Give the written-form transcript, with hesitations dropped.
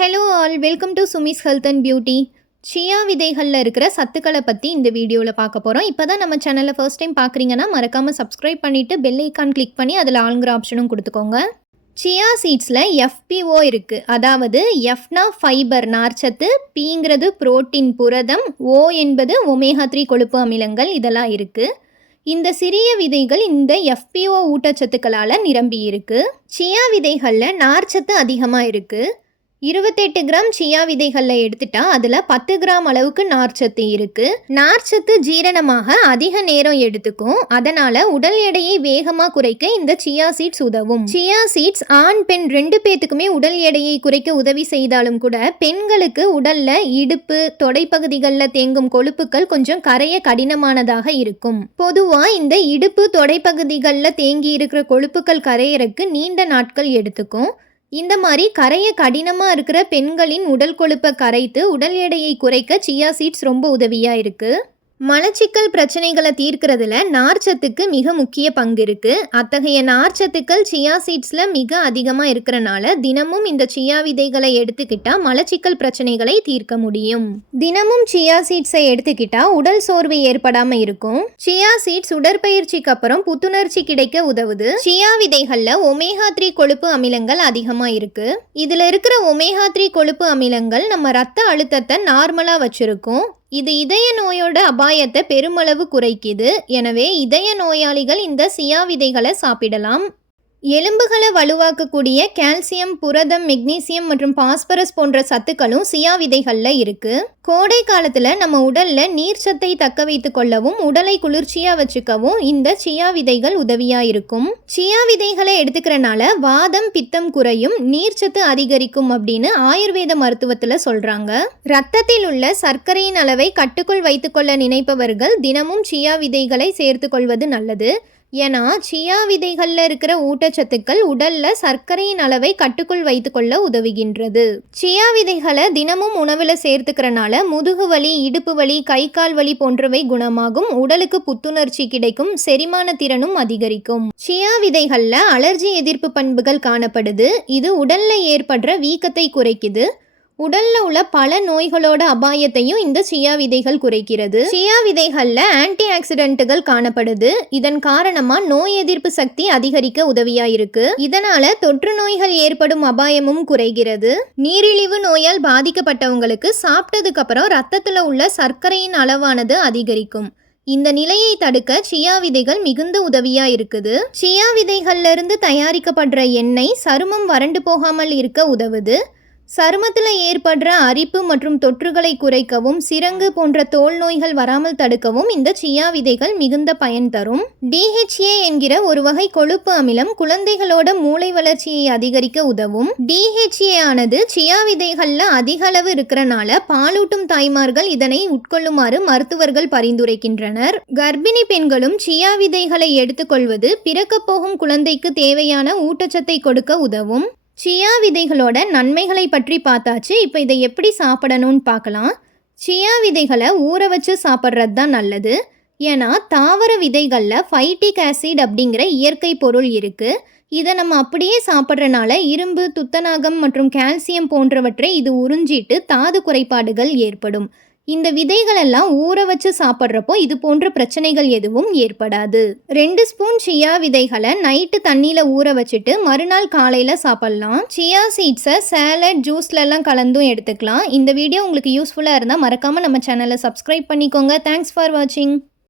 Hello all, welcome to Sumi's health and beauty. Chia விதைகளில் இருக்கிற சத்துக்களை பற்றி இந்த வீடியோவில் பார்க்க போகிறோம். இப்போ தான் நம்ம சேனலில் ஃபர்ஸ்ட் டைம் பார்க்குறீங்கன்னா மறக்காமல் சப்ஸ்கிரைப் பண்ணிவிட்டு பெல் ஐக்கான் கிளிக் பண்ணி அதில் ஆளுங்கிற ஆப்ஷனும் கொடுத்துக்கோங்க. சியா சீட்ஸில் எஃபிஓ இருக்குது. அதாவது எஃப்னா ஃபைபர் நார்ச்சத்து, பிங்கிறது புரோட்டீன் புரதம், ஓ என்பது ஒமேகா 3 கொழுப்பு அமிலங்கள், இதெல்லாம் இருக்குது. இந்த சிறிய விதைகள் இந்த எஃபிஓ ஊட்டச்சத்துக்களால் நிரம்பி இருக்குது. சியா விதைகளில் நார்ச்சத்து அதிகமாக இருக்குது. 28 கிராம் சியா விதைகளில் எடுத்துட்டா அதில் 10 கிராம் அளவுக்கு நார்ச்சத்து இருக்குது. நார்ச்சத்து ஜீரணமாக அதிக நேரம் எடுத்துக்கும். அதனால் உடல் எடையை வேகமாக குறைக்க இந்த சியா சீட்ஸ் உதவும். சியா சீட்ஸ் ஆண் பெண் 2 பேத்துக்குமே உடல் எடையை குறைக்க உதவி செய்தாலும் கூட பெண்களுக்கு உடலில் இடுப்பு தொடைப்பகுதிகளில் தேங்கும் கொழுப்புக்கள் கொஞ்சம் கரைய கடினமானதாக இருக்கும். பொதுவாக இந்த இடுப்பு தொடைப்பகுதிகளில் தேங்கி இருக்கிற கொழுப்புக்கள் கரையறக்கு நீண்ட நாட்கள் எடுத்துக்கும். இந்த மாதிரி கரைய கடினமாக இருக்கிற பெண்களின் உடல் கொழுப்பை கரைத்து உடல் எடையை குறைக்க சியா சீட்ஸ் ரொம்ப உதவியாக இருக்குது. மலச்சிக்கல் பிரச்சனைகளை தீர்க்கிறதுல நார்ச்சத்துக்கு மிக முக்கிய பங்கு இருக்குது. அத்தகைய நார்ச்சத்துக்கள் சியா சீட்ஸில் மிக அதிகமாக இருக்கிறனால தினமும் இந்த சியா விதைகளை எடுத்துக்கிட்டால் மலச்சிக்கல் பிரச்சனைகளை தீர்க்க முடியும். தினமும் சியா சீட்ஸை எடுத்துக்கிட்டால் உடல் சோர்வு ஏற்படாமல் இருக்கும். சியா சீட்ஸ் உடற்பயிற்சிக்கு அப்புறம் புத்துணர்ச்சி கிடைக்க உதவுது. சியா விதைகளில் ஒமேகா 3 கொழுப்பு அமிலங்கள் அதிகமாக இருக்குது. இதில் இருக்கிற ஒமேகா 3 கொழுப்பு அமிலங்கள் நம்ம ரத்த அழுத்தத்தை நார்மலாக வச்சுருக்கும். இது இதய நோயோட அபாயத்தை பெருமளவு குறைக்குது. எனவே இதய நோயாளிகள் இந்த சியா விதைகளை சாப்பிடலாம். எலும்புகளை வலுவாக்கக்கூடிய கால்சியம், புரதம், மெக்னீசியம் மற்றும் பாஸ்பரஸ் போன்ற சத்துக்களும் சியா விதைகளில் இருக்குது. கோடை காலத்தில் நம்ம உடலில் நீர்ச்சத்தை தக்க வைத்து கொள்ளவும் உடலை குளிர்ச்சியாக வச்சுக்கவும் இந்த சியா விதைகள் உதவியாக இருக்கும். சியா விதைகளை எடுத்துக்கிறனால வாதம் பித்தம் குறையும், நீர்ச்சத்து அதிகரிக்கும் அப்படின்னு ஆயுர்வேத மருத்துவத்தில் சொல்கிறாங்க. ரத்தத்தில் உள்ள சர்க்கரையின் அளவை கட்டுக்குள் வைத்துக்கொள்ள நினைப்பவர்கள் தினமும் சியா விதைகளை சேர்த்து கொள்வது நல்லது. ஏன்னா சியா விதைகளில் இருக்கிற ஊட்டச்சத்துக்கள் உடலில் சர்க்கரையின் அளவை கட்டுக்குள் வைத்துக்கொள்ள உதவுகின்றது. சியா விதைகளை தினமும் உணவில் சேர்த்துக்கிறனால முதுகு வலி, இடுப்பு வலி, கை கால் வலி போன்றவை குணமாகும். உடலுக்கு புத்துணர்ச்சி கிடைக்கும். செரிமான திறனும் அதிகரிக்கும். சியா விதைகளில் அலர்ஜி எதிர்ப்பு பண்புகள் காணப்படுது. இது உடலில் ஏற்படுற வீக்கத்தை குறைக்குது. உடல்ல உள்ள பல நோய்களோட அபாயத்தையும் இந்த சியா விதைகள் குறைக்கிறது. சியா விதைகள்ல ஆன்டி ஆக்சிடென்ட்டுகள் காணப்படுது. இதன் காரணமா நோய் எதிர்ப்பு சக்தி அதிகரிக்க உதவியா இருக்கு. இதனால தொற்று நோய்கள் ஏற்படும் அபாயமும் குறைகிறது. நீரிழிவு நோயால் பாதிக்கப்பட்டவங்களுக்கு சாப்பிட்டதுக்கு அப்புறம் ரத்தத்துல உள்ள சர்க்கரையின் அளவானது அதிகரிக்கும். இந்த நிலையை தடுக்க சியா விதைகள் மிகுந்த உதவியா இருக்குது. சியா விதைகள்ல இருந்து தயாரிக்கப்படுற எண்ணெய் சருமம் வறண்டு போகாமல் இருக்க உதவுது. சருமத்தில் ஏற்படுற அரிப்பு மற்றும் தொற்றுகளை குறைக்கவும் சிரங்கு போன்ற தோல் நோய்கள் வராமல் தடுக்கவும் இந்த சியா விதைகள் மிகுந்த பயன் தரும். DHA என்கிற ஒரு வகை கொழுப்பு அமிலம் குழந்தைகளோட மூளை வளர்ச்சியை அதிகரிக்க உதவும். DHA ஆனது சியா விதைகள்ல அதிக அளவு இருக்கிறனால பாலூட்டும் தாய்மார்கள் இதனை உட்கொள்ளுமாறு மருத்துவர்கள் பரிந்துரைக்கின்றனர். கர்ப்பிணி பெண்களும் சியா விதைகளை எடுத்துக்கொள்வது பிறக்க போகும் குழந்தைக்கு தேவையான ஊட்டச்சத்தை கொடுக்க உதவும். சியா விதைகளோட நன்மைகளை பற்றி பார்த்தாச்சு. இப்போ இதை எப்படி சாப்பிடணும்னு பார்க்கலாம். சியா விதைகளை ஊற வச்சு சாப்பிட்றது தான் நல்லது. ஏன்னா தாவர விதைகளில் ஃபைட்டிக் ஆசிட் அப்படிங்கிற இயற்கை பொருள் இருக்குது. இதை நம்ம அப்படியே சாப்பிட்றனால இரும்பு, துத்தநாகம் மற்றும் கால்சியம் போன்றவற்றை இது உறிஞ்சிட்டு தாது குறைபாடுகள் ஏற்படும். இந்த விதைகளெல்லாம் ஊற வச்சு சாப்பிட்றப்போ இது போன்ற பிரச்சனைகள் எதுவும் ஏற்படாது. 2 ஸ்பூன் சியா விதைகளை நைட்டு தண்ணியில் ஊற வச்சுட்டு மறுநாள் காலையில் சாப்பிட்லாம். சியா சீட்ஸை சாலட், ஜூஸ்லலாம் கலந்தும் எடுத்துக்கலாம். இந்த வீடியோ உங்களுக்கு யூஸ்ஃபுல்லாக இருந்தால் மறக்காமல் நம்ம சேனலை சப்ஸ்கிரைப் பண்ணிக்கோங்க. தேங்க்ஸ் ஃபார் வாட்சிங்.